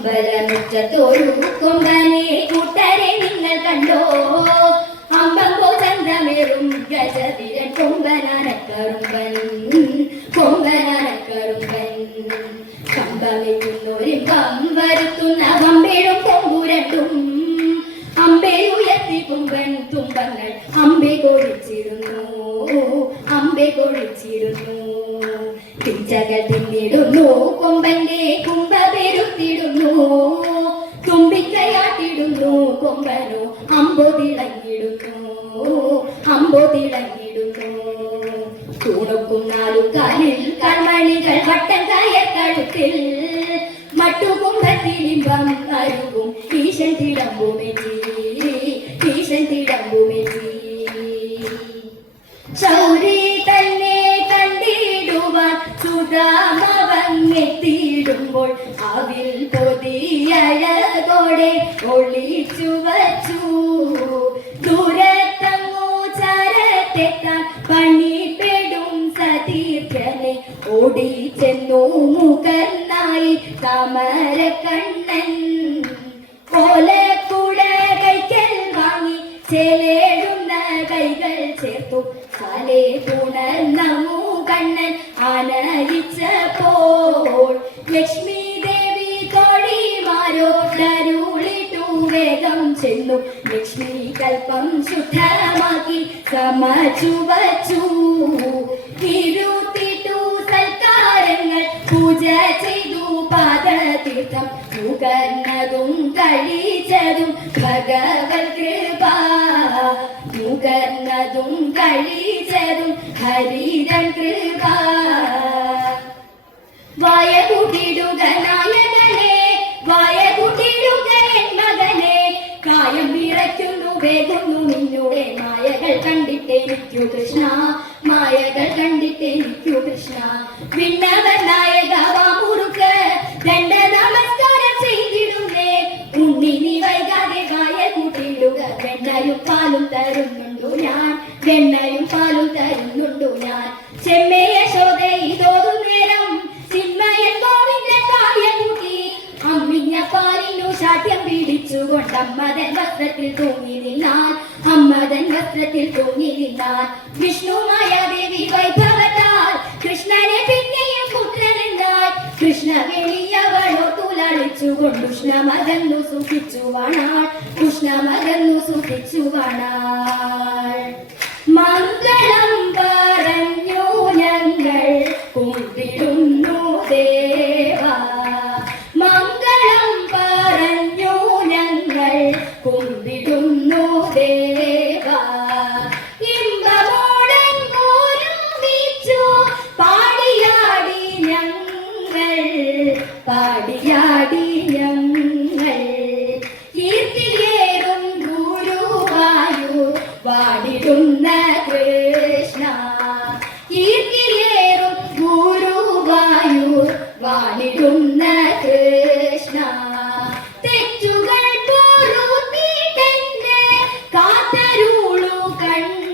അമ്പലമുറ്റത്തൊരു കൊമ്പനെ കൂട്ടരെ നിങ്ങൾ കണ്ടോ? അമ്പമ്പോ ചന്തമേറും ഗജവീരൻ കൊമ്പനാനക്കറുമ്പൻ കൊമ്പനാനക്കറുമ്പൻ കമ്പമിക്കുന്നൊരിമ്പം വരുത്തുന്ന വമ്പേഴും കൊമ്പുരട്ടും അമ്പേയുയർത്തി കൊമ്പൻ തുമ്പങ്ങൾ അമ്പെ കൊഴിച്ചിരുന്നു അമ്പെ കൊഴിച്ചിരുന്നു പിച്ചകൾ തിന്നിടുന്നു കൊമ്പന്റെ കുമ്പ പെരുത്തിടുന്നു തുമ്പിക്കയാട്ടിടുന്നു കൊമ്പനു അമ്പോ തിളങ്ങിടുന്നു അമ്പോ തിളങ്ങിടുന്നു തൂണുക്കും നാലുകാലിൽ കൺമണികൾ വട്ടം കയക്കഴുത്തിൽ മട്ടുകുമ്പത്തിലിമ്പം അരുവും ഈശൻ തിടമ്പുമെത്തി ഈശൻ തിടമ്പുമെത്തി ശൗരി തന്നെ കണ്ടിടുവാൻ സുധാമവങ്ങെത്തിയിടുമ്പോൾ അവിൽ പൊതിയഴകോടെ ഒളിച്ചു വച്ചു ദൂരത്തങ്ങു ചരത്തെത്താൻ പണിപ്പെടും സതീർത്ഥനെ ഓടി ചെന്നു മുഖന്നായി താമരക്കണ്ണൻ കോലക്കുട കൈക്കൽ വാങ്ങി ചേലേടുന്ന കൈകൾ ചേർത്തു കാലേ പുണർന്നു കണ്ണൻ ആനയിച്ചപ്പോൾ ലക്ഷ്മി ദേവി തോഴിമാരോടരുളിട്ടു വേഗം ചെന്നു ലക്ഷ്മി കൽപ്പം ശുദ്ധമാക്കി സമച്ചു വച്ചു ഇരുത്തിട്ടു സൽക്കാരങ്ങൾ പൂജ ചെയ്തു പാദതീർത്ഥം മുകർന്നതും കഴിച്ചതും ഭഗവത് കൃപ മുകർന്നതും കഴിച്ചതും ഹരിതം കൃപ വായ കൂട്ടിടുക നായകനെ വായ കൂട്ടിടുക എൻ മകനെ കായം വിറയ്ക്കുന്നു വേഗുന്നു നിന്നുടെ മായകൾ കണ്ടിട്ടെനിക്കു കൃഷ്ണ മായകൾ കണ്ടിട്ടെനിക്കു കൃഷ്ണ വിണ്ണവൻ നായക വാമുറുക്ക് ദണ്ഡ നമസ്കാരം ചെയ്തിടുന്നേ ഉണ്ണി നീ വൈകാതെ വായ കൂട്ടിടുക വെണ്ണയും പാലും തരുന്നുണ്ടു ഞാൻ വെണ്ണയും പാലും തരുന്നുണ്ടു ഞാൻ ചെമ്മേ യശോദ ഇതോതും നേരം ചിന്മയൻ ഗോവിന്ദൻ വായ കൂട്ടി അമ്മിഞ്ഞ പാലിനു ശാഠ്യം പിടിച്ചുകൊണ്ട് അമ്മതൻ വസ്ത്രത്തിൽ തൂങ്ങി നിന്നാൻ അമ്മതൻ വസ്ത്രത്തിൽ തൂങ്ങി നിന്നാൻ വിഷ്ണുമായ ദേവി വൈഭവത്താൽ കൃഷ്ണനെ പിന്നെയും പുത്രനെന്നാൽ കൃഷ്ണ വെളിയവളോ തുലളിച്ചുകൊണ്ട് കൃഷ്ണമകന്നു സുഖിച്ചു വാണാൾ കൃഷ്ണമകന്നു സുഖിച്ചു വാണാൾ മംഗളം പറഞ്ഞു ഞങ്ങൾ കുമ്പിടുന്നു ദേവ മംഗളം പറഞ്ഞു ഞങ്ങൾ കുമ്പിടുന്നു ദേവ ഇമ്പമോടങ്ങോരുമിച്ചു പാടിയാടി ഞങ്ങൾ പാടിയാടി ഞങ്ങൾ കീർത്തിയേറും ഗുരുവായൂർ വാടിടുന്ന കൃഷ്ണ കീർത്തിയേറും ഗുരുവായൂർ വാടി